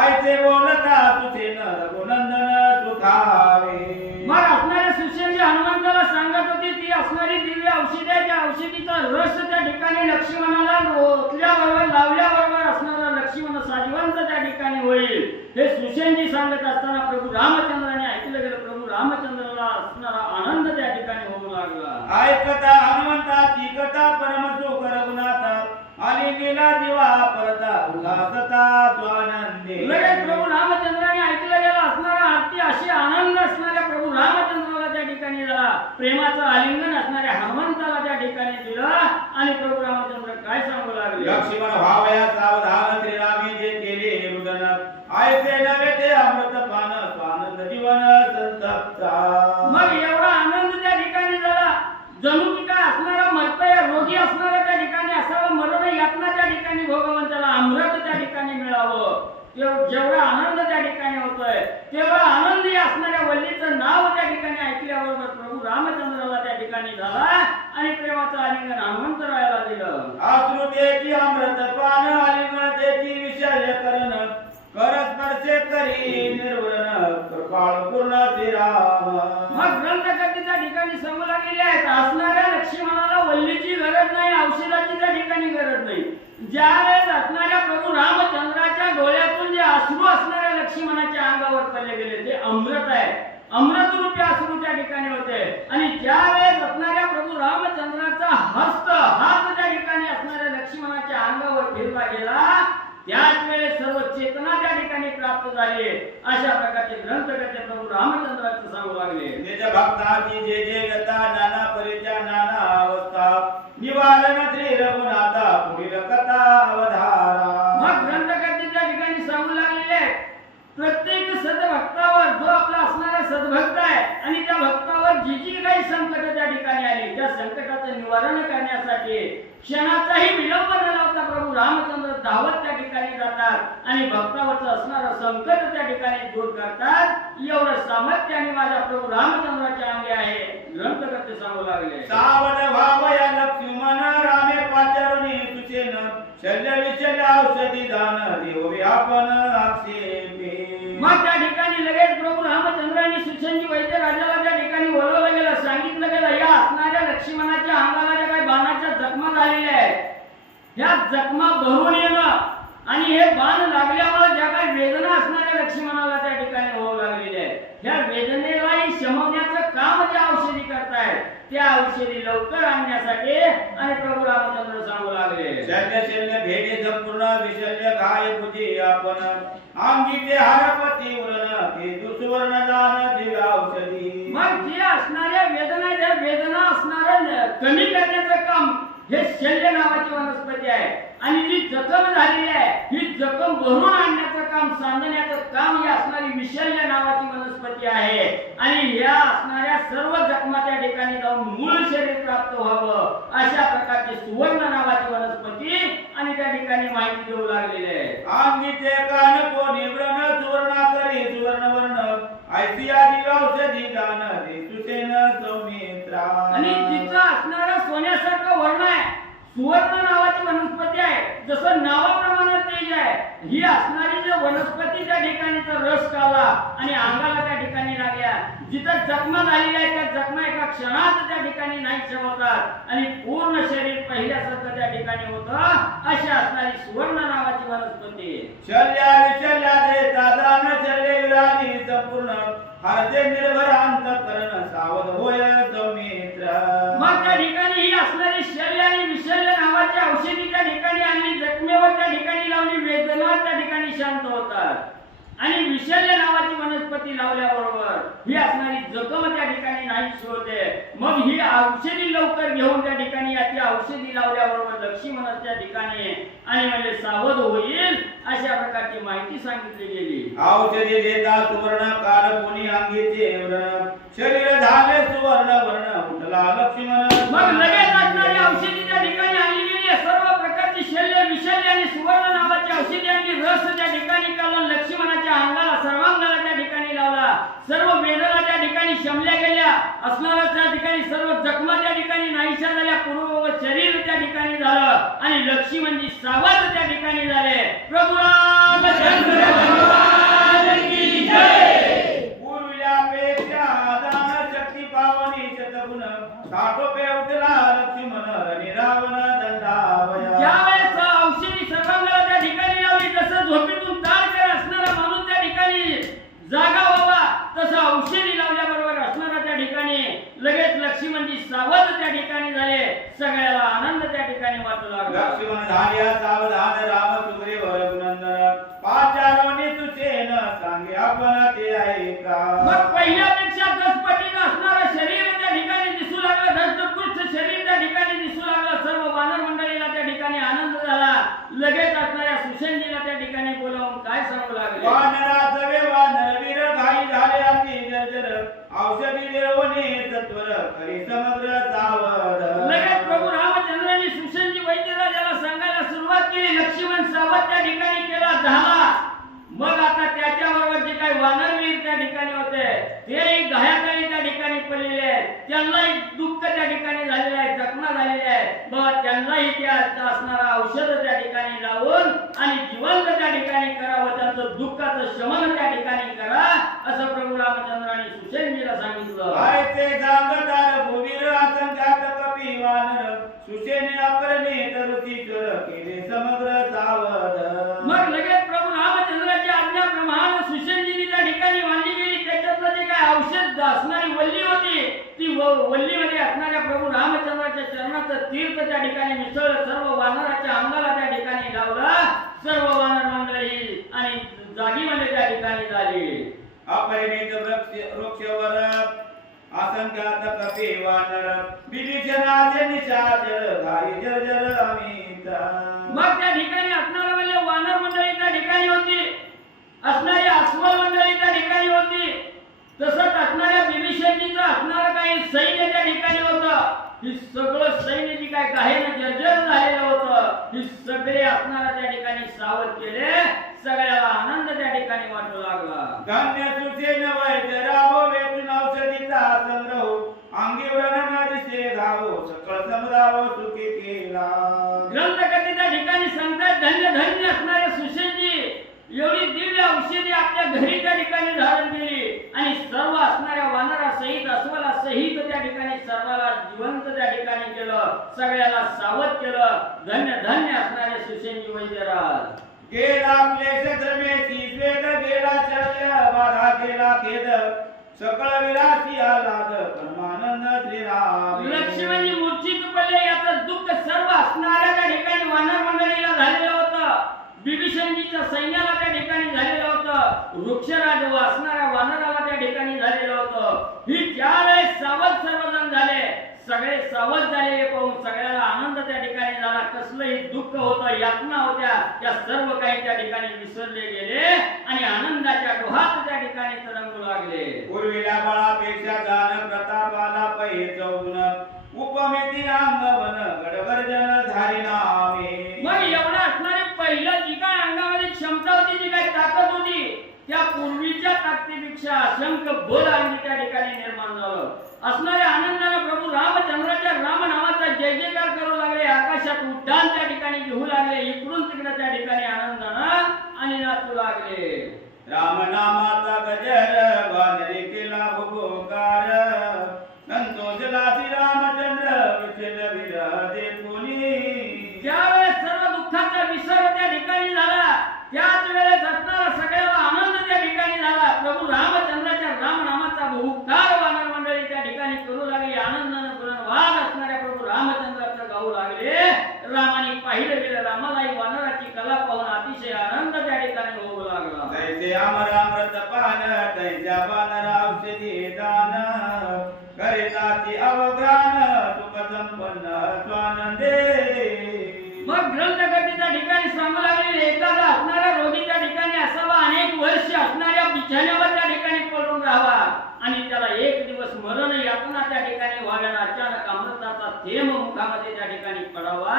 आयचे बोलता तुझे न रघुनंदन सुखावे. मग असणारे सुशेनजी हनुमंताला सांगत होते ती असणारी दिव्य औषध आहे, त्या औषधीचा रस त्या ठिकाणी लक्ष्मणाला ओतल्याबरोबर लावल्याबरोबर असणारा लक्ष्मण साजिवंत त्या ठिकाणी होईल. हे सुशेनजी सांगत असताना प्रभू रामचंद्राने ऐकलं गेलं. प्रभू रामचंद्राला असणारा आनंद त्या ठिकाणी होऊ लागला. ऐकता हनुमंता ती कथा परम सुख रघुनाथ आणि गेला दिवा परता उल्हासता स्वानंदी. लगेच प्रभू रामचंद्राने ऐकलं गेलं असणारा अति अशी आनंद असणाऱ्या प्रभू रामचंद्राला त्या ठिकाणी झाला. प्रेमाचं आलिंगन असणाऱ्या हनुमंताला त्या ठिकाणी दिलं आणि प्रभू रामचंद्र काय सांगू लागले. लक्ष्मण भावया सावधान श्रीरामी जे केले रुदन आयचे नव्हे ते अमृत पान स्वानंद जीवन संतप्ता. मग एवढा आनंद त्या ठिकाणी झाला जणू की काय असणारा मरतय रोगी असणारा त्या ठिकाणी असावं, मरण यातना त्या ठिकाणी भगवंताला अमृत त्या ठिकाणी मिळावं. जेवढा आनंद त्या ठिकाणी होतोय तेवढा आनंदी असणाऱ्या वल्लीचं नाव त्या ठिकाणी ऐकल्याबरोबर प्रभू रामचंद्राला त्या ठिकाणी झाला आणि प्रेमाचं आलिंगन हनुमंतरायाला दिलं. आश्रुतेची अमृत पान आलिंगतेची विषय करण कर स्पर्शे करी निर्वरण कृपाळ पूर्ण श्रीराम. मग ग्रंथकर्ते त्या ठिकाणी सांगू लागलेले आहेत असणाऱ्या लक्ष्मणाला वल्लीची गरज नाही, औषधाची त्या ठिकाणी गरज नाही. ज्यावेळेस असणाऱ्या प्रभू रामचंद्राच्या डोळ्यातून जे अश्रू असणाऱ्या लक्ष्मणाच्या अंगावर पडले गेले ते अमृत आहे, अमृत रूपी अश्रू त्या ठिकाणी होते. आणि ज्यावेळेस असणाऱ्या प्रभू रामचंद्राचा हात त्या ठिकाणी असणाऱ्या लक्ष्मणाच्या अंगावर फिरला गेला त्याच वेळेस सर्व चेतना त्या ठिकाणी प्राप्त झाली. अशा प्रकारचे ग्रंथकर्ते प्रभू रामचंद्राचं सांगू लागले. निज भक्ताची जे जे व्यथा नाना परिच्या नाना अवस्था निवारण श्री रघुनाथा पुढील कथा अवधारा. मग ग्रंथकर्ते त्या ठिकाणी सांगू लागलेले आहेत प्रत्येक सद्भक्तावर जो आपला असणारा सद्भक्त आहे आणि त्या भक्तावर जी जी काही संकट त्या ठिकाणी आली त्या संकटाचं निवारण करण्यासाठी क्षणाचाही विलंब न लावता धावत त्या ठिकाणी जातात आणि भक्तावरचं असणारं संकट त्या ठिकाणी दूर करतात. एवढं सामर्थ्य आणि माझ्या प्रभू रामचंद्राच्या अंगी आहे. ग्रंथकर्ते सांगू लागले, सावध व्हाव या लक्ष्मण रामे पाचारुनी सुचेन शल्य विशल्य औषधी दान देव आपण आक्षेपे. मग त्या ठिकाणी लगेच प्रभू रामचंद्रांनी सुशेनजी वैद्य राजाला त्या ठिकाणी बोलवलं गेलं. सांगितलं गेलं, या असणाऱ्या लक्ष्मणाच्या अंगाला ज्या काही बाणाच्या जखमा झालेल्या आहेत, ह्या जखमा भरून येणं आणि हे बाण लागल्यामुळे ज्या काही वेदना असणाऱ्या लक्ष्मणाला त्या ठिकाणी होऊ लागलेल्या आहेत, ह्या वेदनेलाही शमवण्याचं काम जे औषधी करतायत, त्या औषधी लवकर आणण्यासाठी आणि प्रभू रामचंद्र सांगू लागले, शल्य शल्य भेटे संपूर्ण विशल्य काय पूजे आपण अंगी ते हरपती उरण ते दुसवर्ण दान दिव्य औषधी. मग जे असणाऱ्या वेदना, त्या वेदना असणाऱ्या कमी करण्याचं काम हे शल्य नावाची वनस्पती आहे. आणि जी जखम झालेली आहे, ही जखम भरून आणण्याचं काम, सांधण्याचं काम ही असणारी विशल्य नावाची वनस्पती आहे. आणि या असणाऱ्या सर्व जखमा त्या ठिकाणी जाऊन मूळ शरीर प्राप्त व्हावं, अशा प्रकारची सुवर्ण नावाची वनस्पती आणि त्या ठिकाणी माहिती देऊ लागलेली आहे. अंगी ते कान कोणी व्रण सुवर्ण करी सुवर्ण वर्ण ऐसी आदी औषधी दान दे सुसेन सौमित्रा. आणि जिचं असणारं सोन्यासारखं वर्ण आहे, सुवर्ण नावाची वनस्पती आहे, जसं नावाप्रमाणे तेज आहे, ही असणारी जे वनस्पती त्या ठिकाणीचा रस काढला आणि अंगाला त्या ठिकाणी लागल्या, जिथं जखमा झालेल्या आहे त्या जखमा एका क्षणात त्या ठिकाणी नाहीशा होतात आणि पूर्ण शरीर पहिल्यासारखं त्या ठिकाणी होतं, अशी असणारी सुवर्ण नावाची वनस्पती. शल्या विशल्या दे दादान शल्य विरानी संपूर्ण हरते निर्भरांत करण सावध होय सौमित्र. मग त्या ठिकाणी ही असणारी शल्य आणि विशल्य नावाची औषधी त्या ठिकाणी आणली, जखमेवर त्या ठिकाणी लावली, वेदना त्या ठिकाणी शांत होतात. आणि विशल्य नावाची वनस्पती लावल्याबरोबर ही असणारी जखम त्या ठिकाणी नाहीशी होते. मग ही औषधी लवकर घेऊन त्या ठिकाणी याची औषधी लावल्याबरोबर लक्ष्मण त्या ठिकाणी आणि म्हणजे सावध होईल, अशा प्रकारची माहिती सांगितली गेली. औषधी देता सुवर्ण काल कोणी अंगीचे व्रण शरीर झाले सुवर्ण वर्ण उठला लक्ष्मण. मग लगेच असणारी औषधी त्या ठिकाणी आणली गेली. सर्व प्रकारची शल्य विशल्य आणि सुवर्ण नावाची औषधी आणि रस त्या ठिकाणी काढून लक्ष्मणाच्या अंगाला सर्वांगाला त्या ठिकाणी लावला. सर्व वेदना त्या ठिकाणी शमल्या गेल्या, असणाऱ्या त्या ठिकाणी सर्व जखमा त्या ठिकाणी नाहीशा झाल्या, पूर्ण शरीर त्या ठिकाणी झालं आणि लक्ष्मणजी सावध त्या ठिकाणी झाले. प्रभू रामचंद्र भगवान की जय. पूर्वील्यापेक्षा दान शक्ती पावनी शतगुण साठोपे उठला लक्ष्मण रणी रावण दंडावया. ज्यावेळेस औषधी सर्वांगाला त्या ठिकाणी लावली, जसं झोपेतून तार कर असणारा माणूस त्या ठिकाणी जागा व्हावा, तसं औषधी लावल्याबरोबर असणारा त्या ठिकाणी लगेच लक्ष्मणजी सावध त्या ठिकाणी झाले. सगळ्याला आनंद त्या ठिकाणी वाटू लागला. लक्ष्मण झाल्या सावधान राम सुग्रीव रघुनंदन पाचारवणी सुसेन सांगे आपण ते ऐका. मग पहिल्यापेक्षा 10 पटीने असणारं शरीर त्या ठिकाणी दिसू लागलं, धष्टपुष्ट शरीर त्या ठिकाणी दिसू लागलं. सर्व वानर मंडळीला त्या ठिकाणी आनंद झाला. लगेच असणाऱ्या सुसेनजीला त्या ठिकाणी बोलावून काय सांगू लागले, वानराच वानर वीर घाई झाले अति जर्जर औषधी देवने सत्वर करी समग्र सावध. लगेच प्रभू रामचंद्रांनी सुशेनजी वैद्यराजाला सांगायला सुरुवात केली. लक्ष्मण सावध त्या ठिकाणी केला झाला. मग आता त्याच्याबरोबर जे काही वानरवीर त्या ठिकाणी होते, तेही घायातळी त्या ठिकाणी पडलेले आहेत, त्यांनाही दुःख त्या ठिकाणी झालेलं आहे, जखमा झालेल्या आहेत. मग त्यांनाही त्या असणारा औषध त्या ठिकाणी लावून आणि जिवंत त्या ठिकाणी करावं, त्यांचं दुःखाचं शमन त्या ठिकाणी करा, असं प्रभू रामचंद्रांनी सुशेनजीला सांगितलं. आयते सांगतार भूवीर असंख्यात कपी वानर सुसेने अपरणे तरुतीश्वर केले समग्र सावध. मग लगेच प्रभू रामचंद्राच्या आज्ञाप्रमाणे सुशेनजीने त्या ठिकाणी मांडली गेली. त्याच्यातलं जे काय औषध असणारी वल्ली होती, ती वल्लीमध्ये असणाऱ्या प्रभू रामचंद्राच्या चरणाचं तीर्थ त्या ठिकाणी मिसळलं. सर्व वानराच्या अंगाला त्या ठिकाणी लावलं. सर्व वानर मंडळी आणि जागीमध्ये त्या ठिकाणी झाली. अपरिणित वृक्षवर असंख्यात कपी वानर विभीषणाचे निशाचर घाई जर्जर अमित. मग त्या ठिकाणी असणारे म्हणजे वानर मंडळी त्या ठिकाणी होती, असणारी अस्वल मंडळी त्या ठिकाणी होती, तसंच असणाऱ्या विभीषणजीचं असणारं काही सैन्य त्या ठिकाणी होतं. ही सगळं सैन्य जी काय घाईनं जर्जर झालेलं होतं, ही ही सगळे असणारा त्या ठिकाणी सावध केले. सगळ्याला आनंद त्या ठिकाणी वाटू लागला. धन्य सुसेन वैद्य राहो वेतून औषधीचा संग्रह अंगी व्रण न दिसे घावो सकळ समराव सुखी केला. ग्रंथकर्ते त्या ठिकाणी सांगतात धन्य धन्य असणारे सुशेनजी एवढी दिव्य औषधी आपल्या घरी त्या ठिकाणी धारण केली आणि सर्व असणाऱ्या वानरा सहित अस्वला सहित त्या ठिकाणी सर्वाला जिवंत त्या ठिकाणी केलं. सगळ्याला सावध केलं. धन्य धन्य असणारे सुशेनजी वैद्यराज. गेला क्लेश श्रमेशी स्वेद गेला शल्य बाधा गेला खेद सकळ विलासी आलाद परमानंद श्रीराम. लक्ष्मणजी मूर्छित पडले. याचं दुःख सर्व असणाऱ्या त्या ठिकाणी वानर मंडळीला झालेलं होतं. विभीषणजीच्या सैन्याला त्या ठिकाणी झालेलं होतं. वृक्षराज व असणाऱ्या वानराला त्या ठिकाणी झालेलं होतं. ही ज्यावेळेस सावध सर्वजण झाले सगळे सावध झालेले पाहून सगळ्याला आनंद त्या ठिकाणी झाला. कसलंही दुःख होतं यातना होत्या त्या सर्व काही त्या ठिकाणी विसरले गेले आणि आनंदाच्या डोहात त्या ठिकाणी तरंगू लागले. पूर्वीला बळापेक्षा दान प्रतापाला पै चौन उपमिती अंगवन गडगर्जन धारी नामे. मग एवढं असणारे पहिलं जी काय अंगामध्ये क्षमता होती जी काय ताकद होती त्या पूर्वीच्या ताकदीपेक्षा असंख्य बल अंगी त्या ठिकाणी निर्माण झालं. असणाऱ्या आनंदानं प्रभू रामचंद्राच्या राम नामाचा जय जयकार करू लागले. आकाशात उड्डाण त्या ठिकाणी घेऊ लागले. इकडून तिकडे त्या ठिकाणी आनंदानं आणि नाचू लागले. राम नामाचा गजर वानरी केला भुभोकार संतोषला रामचंद्र विठ्ठल विराजे कोणी. ज्यावेळेस सर्व दुःखाचा विसर त्या ठिकाणी झाला त्याच वेळेस असणारा सगळ्याला आनंद त्या ठिकाणी झाला. प्रभू रामचंद्राच्या राम नामाचा बहुकार वानर मंडळी त्या ठिकाणी करू लागली. आनंदानं गुणवाद असणाऱ्या प्रभू रामचंद्राचं गाऊ लागले. रामाने पाहिलं गेलं. रामालाही वानराची कला पाहून अतिशय आनंद त्या ठिकाणी होऊ लागला. तैसे अमर अमृत पान तैच्या वानर औषधी दान करिताची अवग्रान सुख संपन्न स्वानंदे. मग ग्रंथकर्ते त्या ठिकाणी सांगू लागले एखादा असणारा रोगी त्या ठिकाणी असावा अनेक वर्ष असणाऱ्या बिछाण्यावर त्या ठिकाणी पडून राहावा आणि त्याला एक दिवस मरण यातना त्या ठिकाणी व्हाव्या. अचानक अमृताचा थेंब मुखामध्ये त्या ठिकाणी पडावा.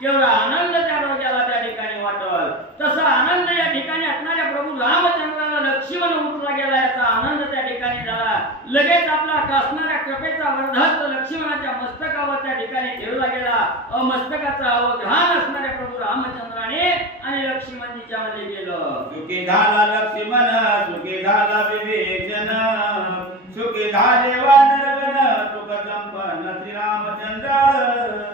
केवढा आनंद त्या रोग्याला त्या ठिकाणी वाटल. तसा आनंद या ठिकाणी असणाऱ्या प्रभू रामचंद्राला लक्ष्मण उठला गेला. याचा आनंद त्या ठिकाणी झाला. लगेच आपला असणाऱ्या कृपेचा वरदहस्त लक्ष्मणाच्या मस्तकावर त्या ठिकाणी ठेवला गेला. मस्तकाचा अवधान असणाऱ्या प्रभू रामचंद्राने आणि लक्ष्मणजीच्या मध्ये गेलं. सुखी झाला लक्ष्मण सुखी झाला विभीषण सुखी झाले वानरगण सुख संपन्न श्रीरामचंद्र.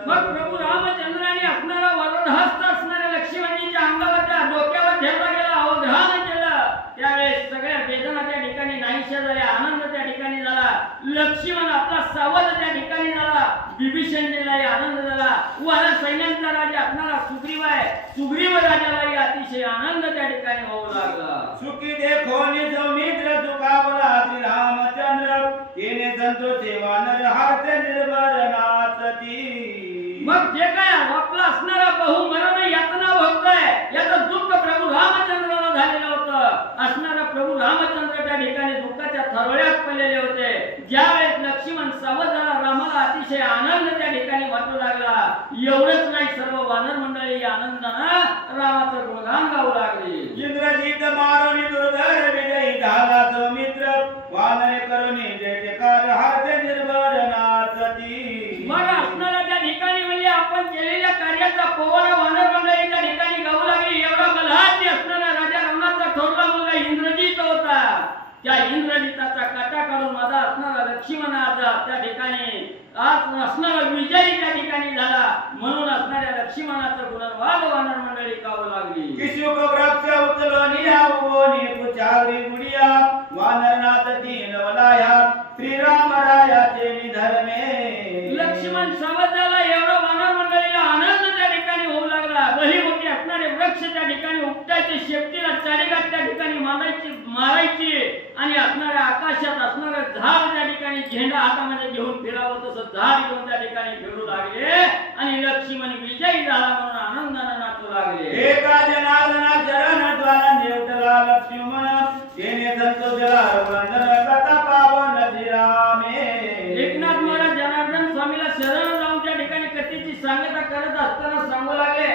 मग प्रभू रामचंद्राने असणारा वरदहस्त असणाऱ्या लक्ष्मणजीच्या अंगावर त्या डोक्यावर ठेवला गेला. अवधान केलं. त्यावेळेस सगळ्या वेदना त्या ठिकाणी नाहीशा झाल्या. आनंद त्या ठिकाणी झाला. लक्ष्मण आपला सावध त्या ठिकाणी झाला. विभीषणजीलाही आनंद झाला. वानर सैन्यांचा राजा असणारा सुग्रीव आहे. सुग्रीव राजालाही अतिशय आनंद त्या ठिकाणी होऊ लागला. सुखी देखोनी सौमित्र सुखावला श्रीरामचंद्र येणे संतोषे वानर हास्य निर्भर नाचती. मग जे काय आपला असणारा बहुमरण यातना होतोय याचं दुःख प्रभू रामचंद्राला झालेलं होतं. असणारा प्रभू रामचंद्र त्या ठिकाणी दुःखाच्या थरोळ्यात पडलेले होते. ज्यावेळेस लक्ष्मण सावध झाला रामाला अतिशय आनंद त्या ठिकाणी वाटू लागला. एवढंच नाही सर्व वानर मंडळी आनंदानं रामाचं गुणगान गाऊ लागले. इंद्रजित मारुनी दुर्धर विजयी झाला सौमित्र वानरे करुणी जय जयकार हास्य निर्भर नाचती. मग असणारा त्या ठिकाणी म्हणजे आपण केलेल्या कार्याचा पोवाडा वानर मंडळी त्या ठिकाणी गाऊ लागली. एवढा बलहाती असणारा राजा रावणाचा थोरला मुलगा इंद्रजित होता. त्या इंद्रजिताचा काटा काढून माझा असणारा लक्ष्मणाचा त्या ठिकाणी आज असणारा विजयी त्या ठिकाणी झाला. म्हणून असणाऱ्या लक्ष्मणाचं गुणवाद वानर मंडळी गाऊ लागली. किशुक वृक्ष उचलो नियावोनी पुचागरी गुडिया वानरनाथ दीन वलाया श्रीराम रायाचे निधर्मे. लक्ष्मण सावध झाला. एवढा वानर मंडळीला आनंद त्या ठिकाणी होऊ लागला. बही मोठी असणारे वृक्ष त्या ठिकाणी उपटायचे. शेपटीला चारीगाठ त्या ठिकाणी मारायची आणि असणाऱ्या आकाशात असणारं झाड त्या ठिकाणी झेंडा हातामध्ये घेऊन फिरावं तसं झाड घेऊन त्या ठिकाणी फिरू लागले आणि लक्ष्मण विजयी झाला म्हणून आनंदाने नाचू लागले. एका जनार्दना चरण द्वारा निवडला लक्ष्मण येणे संतोषला वंदन कथा पावन श्रीरामे. एकनाथ महाराज जनार्दन स्वामीला शरण जाऊन त्या ठिकाणी कथेची सांगता करत असताना सांगू लागले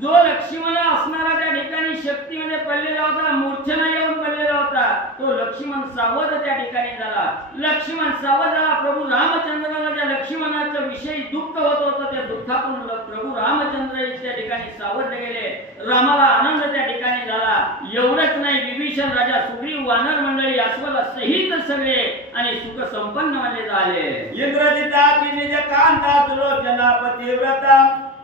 जो लक्ष्मण असणारा त्या ठिकाणी शक्तीमध्ये पडलेला होता, मूर्छना येऊन पडलेला होता, तो लक्ष्मण सावध त्या ठिकाणी झाला. लक्ष्मण सावध झाला. प्रभू रामचंद्राला ज्या लक्ष्मणाच्या विषयी दुःख होत होतं, त्या दुःखातून प्रभू रामचंद्र त्या ठिकाणी सावध गेले. रामाला आनंद त्या ठिकाणी झाला. एवढंच नाही, विभीषण राजा, सुग्रीव, वानर मंडळी, अश्वल सहित सगळे आणि सुख संपन्न म्हणजे झाले. इंद्रजिताची निज कांता सुलोचना पतिव्रता,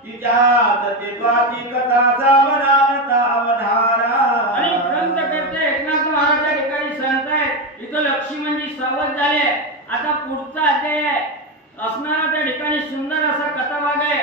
तिच्या सत्यत्वाची कथा सावधानता अवधारा. आणि ग्रंथ करते एकनाथ महाराज त्या ठिकाणी सांगतायत, इथं लक्ष्मणजी सावध झाले. आता पुढचा अध्याय आहे, असणारा त्या ठिकाणी सुंदर असा कथाभाग आहे.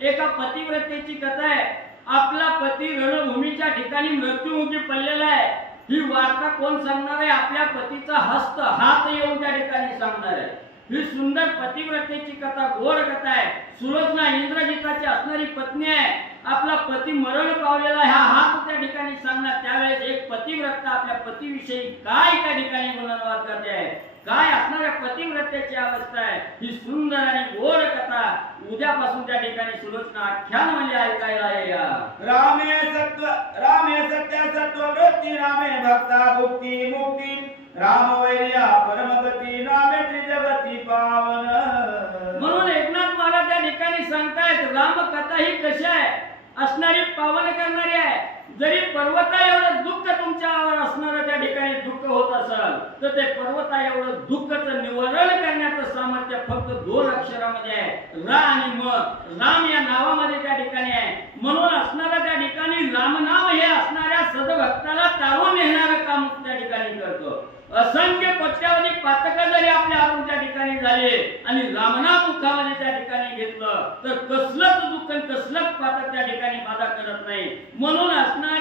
एका पतिव्रतेची कथा आहे. आपला पती रणभूमीच्या ठिकाणी मृत्युमुखी पडलेला आहे. ही वार्ता कोण सांगणार आहे? आपल्या पतीचा हात येऊन त्या ठिकाणी सांगणार आहे. ही सुंदर पतिव्रतेची कथा, गोड कथा आहे. सुलोचना इंद्रजिताची असणारी पत्नी आहे. आपला पती मरण पावलेला ह्या हात त्या ठिकाणी सांगणार. त्यावेळेस एक पतिव्रता आपल्या पतीविषयी काय त्या ठिकाणी गुणगान करते आहे, काय असणाऱ्या पतिव्रतेची अवस्था आहे, ही सुंदर आणि गोड कथा उद्यापासून त्या ठिकाणी सुलोचना आख्यान म्हणजे ऐकायला या. रामे सत्य सत्व वृत्ती, रामे भक्ता भुक्ती मुक्ती, राम वैर्या परमगती, रामे त्रिजगती पावन. म्हणून एकनाथ महाराज त्या ठिकाणी सांगतायत, राम कथा ही कशी आहे, असणारी पावन करणारी आहे. जरी पर्वता एवढं दुःख तुमच्यावर असणारं त्या ठिकाणी दुःख होत असेल, तर ते पर्वता एवढं दुःखाचं निवारण करण्याचं सामर्थ्य फक्त 2 अक्षरामध्ये आहे, रा आणि म. राम या नावामध्ये त्या ठिकाणी आहे. म्हणून असणारा त्या ठिकाणी रामनाम हे असणाऱ्या सद्भक्ताला तारून नेणारं काम त्या ठिकाणी करतो. असंख्य कोट्यावधी पातक जरी आपल्या हातून त्या ठिकाणी झाले आणि रामनाम मुखामध्ये त्या ठिकाणी घेतलं, तर कसलंच दुःख, कसलंच पातक त्या ठिकाणी बाधा करत नाही. म्हणून असणारी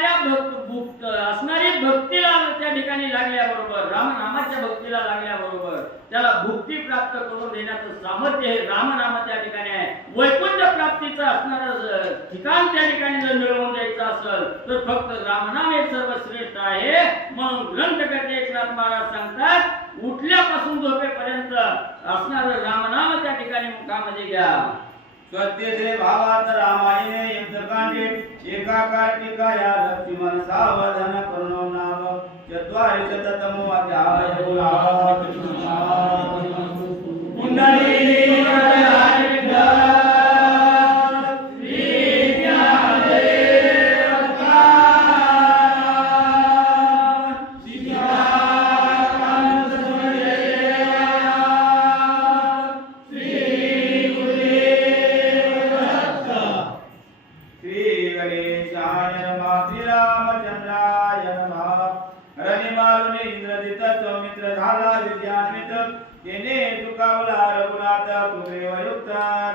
भक्तीला त्या ठिकाणी लागल्याबरोबर, रामनामाच्या भक्तीला लागल्याबरोबर त्याला भुक्ती प्राप्त करून देण्याचं सामर्थ्य हे रामनाम त्या ठिकाणी आहे. वैकुंठ प्राप्तीचं असणारं ठिकाण त्या ठिकाणी जर मिळवून द्यायचं असेल, तर फक्त रामनाम हे सर्वश्रेष्ठ आहे. म्हणून ग्रंथकर्ते एकनाथ महाराज सांगतात, उठल्यापासून झोपेपर्यंत असणारं रामनाम त्या ठिकाणी मुखामध्ये घ्या. सत्यसे भावात रामायणे युद्धकांडे, एका कार्तिकाया लक्ष्मण सावधान करुणो नाम, चत्वारि शततमो अध्याय. पुंडली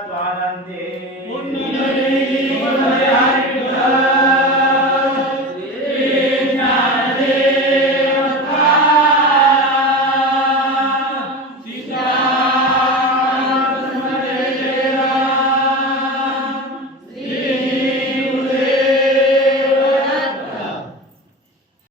स्वानंदे.